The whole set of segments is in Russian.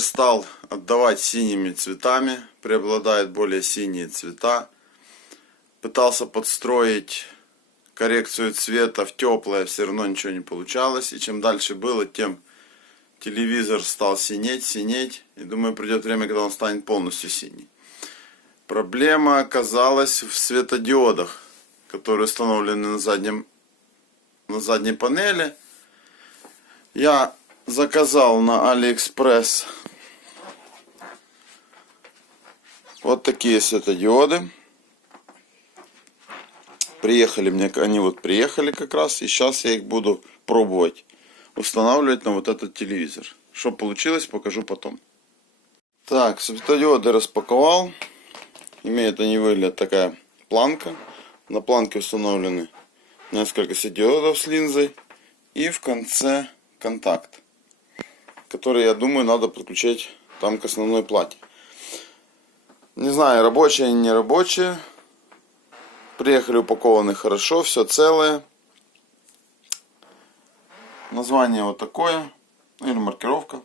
стал отдавать синими цветами, преобладают более синие цвета. Пытался подстроить коррекцию цвета в теплое, все равно ничего не получалось. И чем дальше было, тем телевизор стал синеть. И думаю, придет время, когда он станет полностью синий. Проблема оказалась в светодиодах, которые установлены на задней панели. Я заказал на Алиэкспресс вот такие светодиоды. Они приехали как раз, и сейчас я их буду пробовать устанавливать на вот этот телевизор. Что получилось, покажу потом. Так, светодиоды распаковал. Имеют они выгляд такая планка. На планке установлены несколько светодиодов с линзой. И в конце контакт, который, я думаю, надо подключать там к основной плате. Не знаю, рабочие они, не рабочие. Приехали упакованы хорошо, все целое. Название вот такое, или маркировка.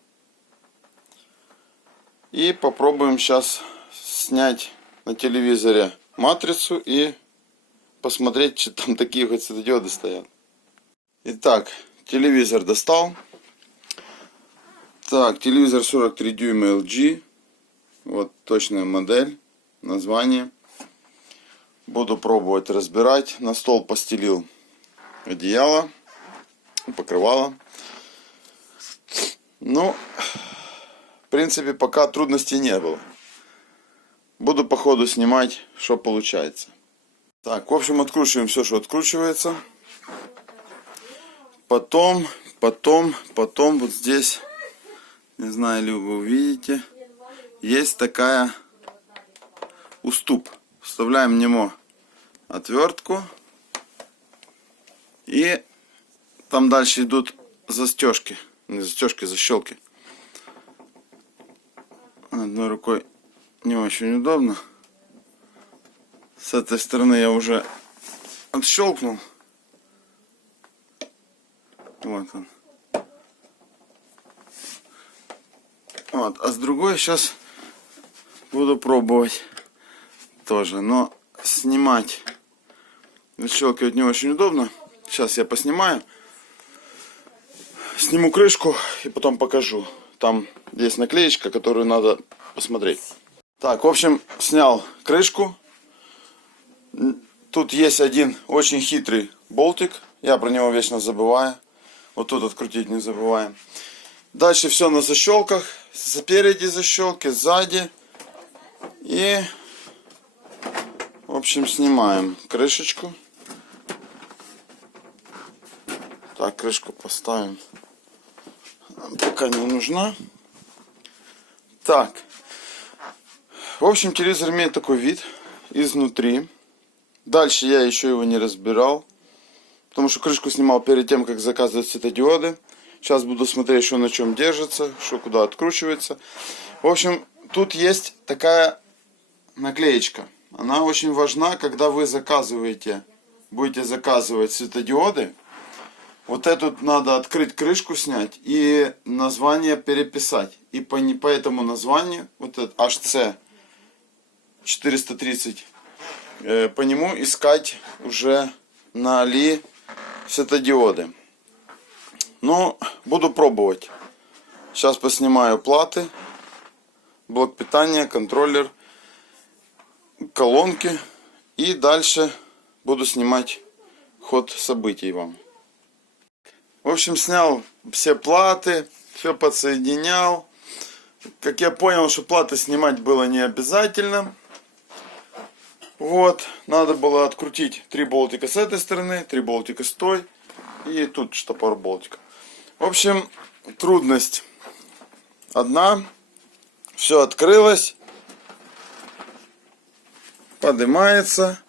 И попробуем сейчас снять на телевизоре матрицу и посмотреть, что там такие вот светодиоды стоят. Итак, телевизор достал. Так, телевизор 43 дюйма LG. Вот точная модель, название. Буду пробовать разбирать. На стол постелил одеяло, покрывало. Ну, в принципе, пока трудностей не было. Буду по ходу снимать, что получается. Так, в общем, откручиваем все, что откручивается. Потом вот здесь, не знаю, ли вы увидите, есть такая уступ. Вставляем в него отвертку. И там дальше идут застежки. Не застежки, защелки. Одной рукой не очень удобно. С этой стороны я уже отщелкнул. Вот он. Вот. А с другой сейчас буду пробовать тоже. Но снимать, защелкивать не очень удобно. Сейчас я поснимаю. Сниму крышку и потом покажу. Там есть наклеечка, которую надо посмотреть. Так, в общем, снял крышку. Тут есть один очень хитрый болтик. Я про него вечно забываю. Вот тут открутить не забываем. Дальше все на защелках. Спереди защелки, сзади. И, в общем, снимаем крышечку. Так, крышку поставим. Пока не нужна. Так. В общем, телевизор имеет такой вид изнутри. Дальше я еще его не разбирал. Потому что крышку снимал перед тем, как заказывать светодиоды. Сейчас буду смотреть, что на чем держится, что куда откручивается. В общем, тут есть такая наклеечка. Она очень важна, когда вы будете заказывать светодиоды. Вот эту надо открыть крышку, снять и название переписать. И по этому названию, вот этот HC 430, по нему искать уже на Али светодиоды. Ну, буду пробовать. Сейчас поснимаю платы, блок питания, контроллер, колонки. И дальше буду снимать ход событий вам. В общем, снял все платы, все подсоединял. Как я понял, что платы снимать было не обязательно. Вот, надо было открутить 3 болтика с этой стороны, 3 болтика с той. И тут штопор болтика. В общем, трудность одна. Все открылось. Поднимается.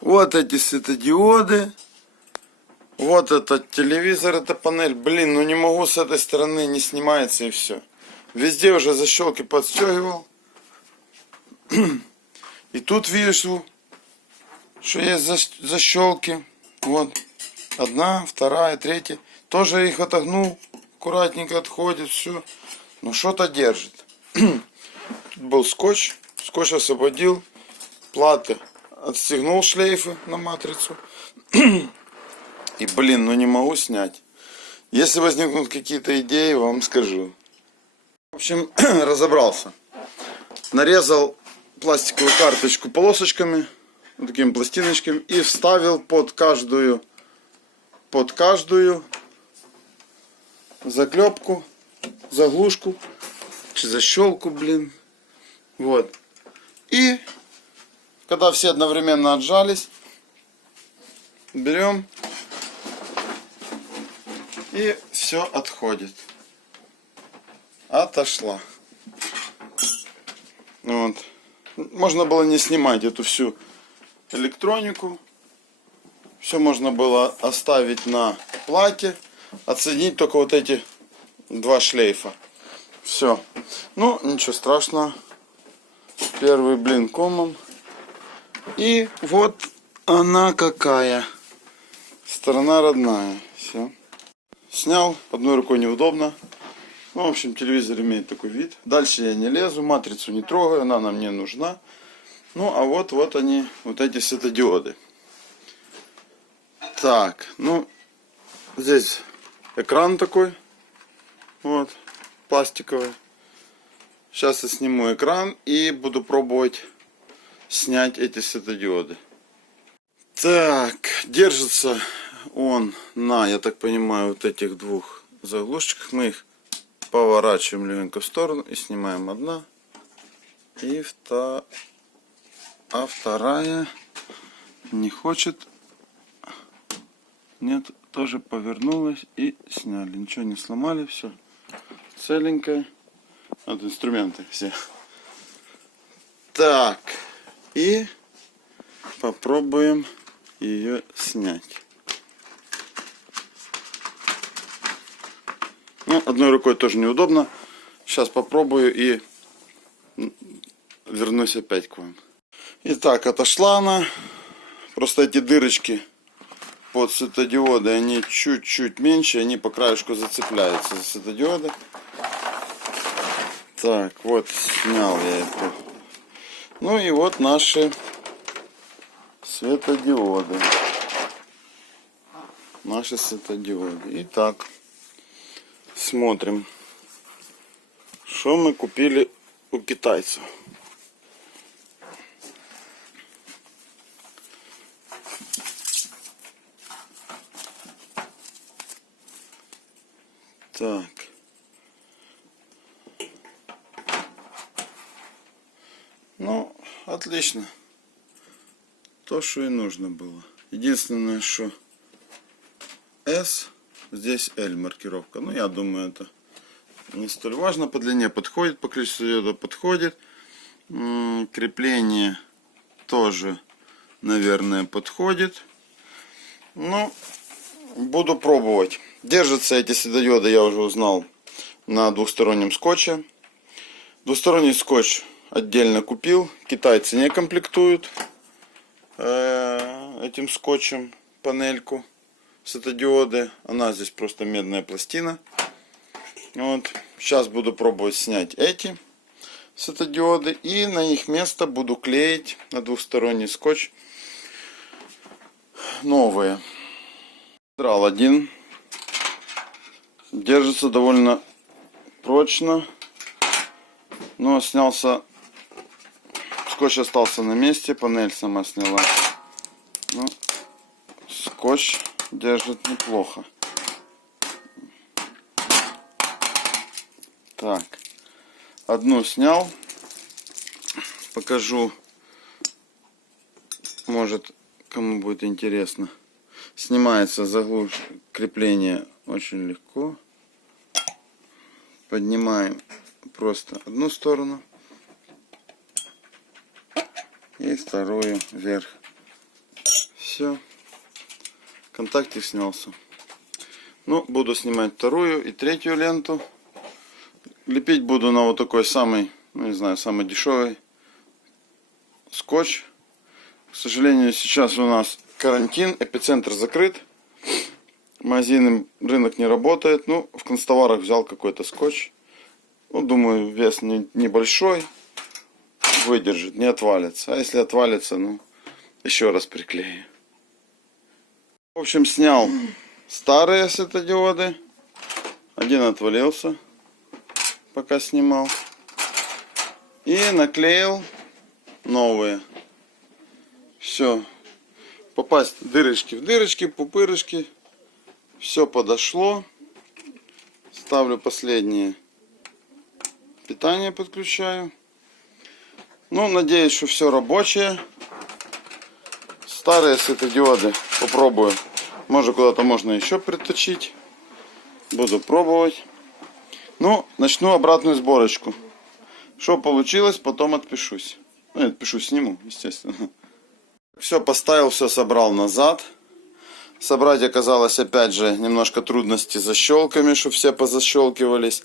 Вот эти светодиоды. Вот этот телевизор, эта панель. Блин, ну не могу с этой стороны, не снимается и все. Везде уже защелки подстегивал. И тут вижу, что есть защелки. Вот. Одна, вторая, третья. Тоже их отогнул. Аккуратненько отходит. Все. Но что-то держит. Тут был скотч. Скотч освободил. Платы. Отстегнул шлейфы на матрицу. И, блин, ну не могу снять. Если возникнут какие-то идеи, вам скажу. В общем, разобрался. Нарезал пластиковую карточку полосочками, вот такими пластиночками, и вставил под каждую заклепку, заглушку, защелку, блин. Вот. И когда все одновременно отжались, берем и все отходит. Отошла. Вот. Можно было не снимать эту всю электронику. Все можно было оставить на плате. Отсоединить только вот эти два шлейфа. Все. Ну, ничего страшного. Первый блин комом. И вот она какая. Сторона родная. Все. Снял. Одной рукой неудобно. Ну, в общем, телевизор имеет такой вид. Дальше я не лезу, матрицу не трогаю, она нам не нужна. Ну, а вот они, вот эти светодиоды. Так, ну, здесь экран такой, вот, пластиковый. Сейчас я сниму экран и буду пробовать снять эти светодиоды. Так, держится он на, я так понимаю, вот этих двух заглушечках. Мы их поворачиваем легонько в сторону и снимаем одна. И вторая не хочет. Нет, тоже повернулась и сняли. Ничего не сломали, все целенькое. Вот инструменты все. Так, и попробуем ее снять. Ну, одной рукой тоже неудобно. Сейчас попробую и вернусь опять к вам. Итак, отошла она. Просто эти дырочки под светодиоды, они чуть-чуть меньше, они по краешку зацепляются за светодиоды. Так, вот снял я это. Ну и вот наши светодиоды. Наши светодиоды. Итак, смотрим, что мы купили у китайцев. Так. Ну, отлично. То, что и нужно было. Единственное, что S, здесь L маркировка. Ну, я думаю, это не столь важно. По длине подходит, по количеству диода подходит. Крепление тоже, наверное, подходит. Ну, буду пробовать. Держатся эти светодиоды, я уже узнал, на двухстороннем скотче. Двусторонний скотч отдельно купил. Китайцы не комплектуют этим скотчем панельку светодиоды. Она здесь просто медная пластина. Вот. Сейчас буду пробовать снять эти светодиоды. И на их место буду клеить на двухсторонний скотч новые. Драл один. Держится довольно прочно. Но снялся. Скотч остался на месте. Панель сама сняла. Ну, скотч держит неплохо. Так. Одну снял. Покажу. Может, кому будет интересно. Снимается заглушка, крепление очень легко. Поднимаем просто одну сторону и вторую вверх. Все. Контактик снялся. Ну, буду снимать вторую и третью ленту. Лепить буду на вот такой самый, ну не знаю, самый дешевый скотч. К сожалению, сейчас у нас карантин, эпицентр закрыт. Магазин, рынок не работает. Ну, в канцтоварах взял какой-то скотч. Ну, думаю, вес небольшой. Выдержит, не отвалится. А если отвалится, ну, еще раз приклею. В общем, снял старые светодиоды. Один отвалился, пока снимал. И наклеил новые. Все. Попасть дырочки в дырочки, пупырышки. Все подошло. Ставлю последние. Питание подключаю. Ну, надеюсь, что все рабочее. Старые светодиоды попробую. Может, куда-то можно еще приточить. Буду пробовать. Ну, начну обратную сборочку. Что получилось, потом отпишусь. Ну, отпишусь, сниму, естественно. Все поставил, все собрал назад. Собрать оказалось, опять же, немножко трудности с защелками, чтобы все позащелкивались.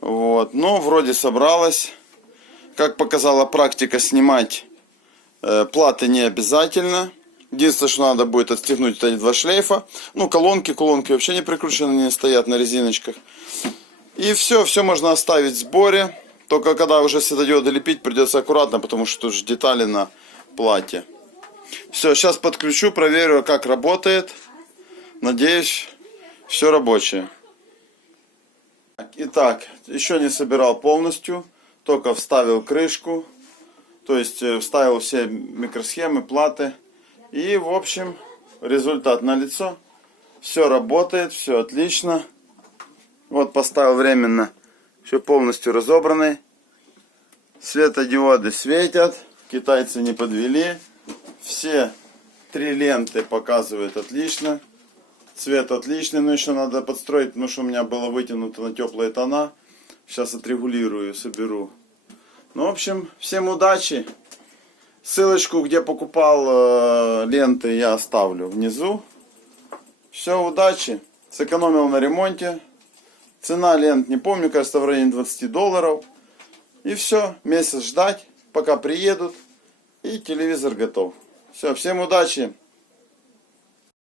Вот. Но вроде собралось. Как показала практика, снимать платы не обязательно. Единственное, что надо будет отстегнуть эти два шлейфа. Ну, колонки вообще не прикручены, не стоят на резиночках. И все можно оставить в сборе. Только когда уже светодиоды лепить, придется аккуратно, потому что тут же детали на плате. Все, сейчас подключу, проверю, как работает. Надеюсь, все рабочее. Итак, еще не собирал полностью, только вставил крышку. То есть вставил все микросхемы, платы. И, в общем, результат налицо. Все работает, все отлично. Вот поставил временно, все полностью разобранный. Светодиоды светят, китайцы не подвели. Все 3 ленты показывают отлично. Цвет отличный, но еще надо подстроить, потому что у меня было вытянуто на теплые тона. Сейчас отрегулирую, соберу. Ну, в общем, всем удачи. Ссылочку, где покупал ленты, я оставлю внизу. Все, удачи. Сэкономил на ремонте. Цена лент, не помню, кажется, в районе $20. И все, месяц ждать, пока приедут. И телевизор готов. Все, всем удачи.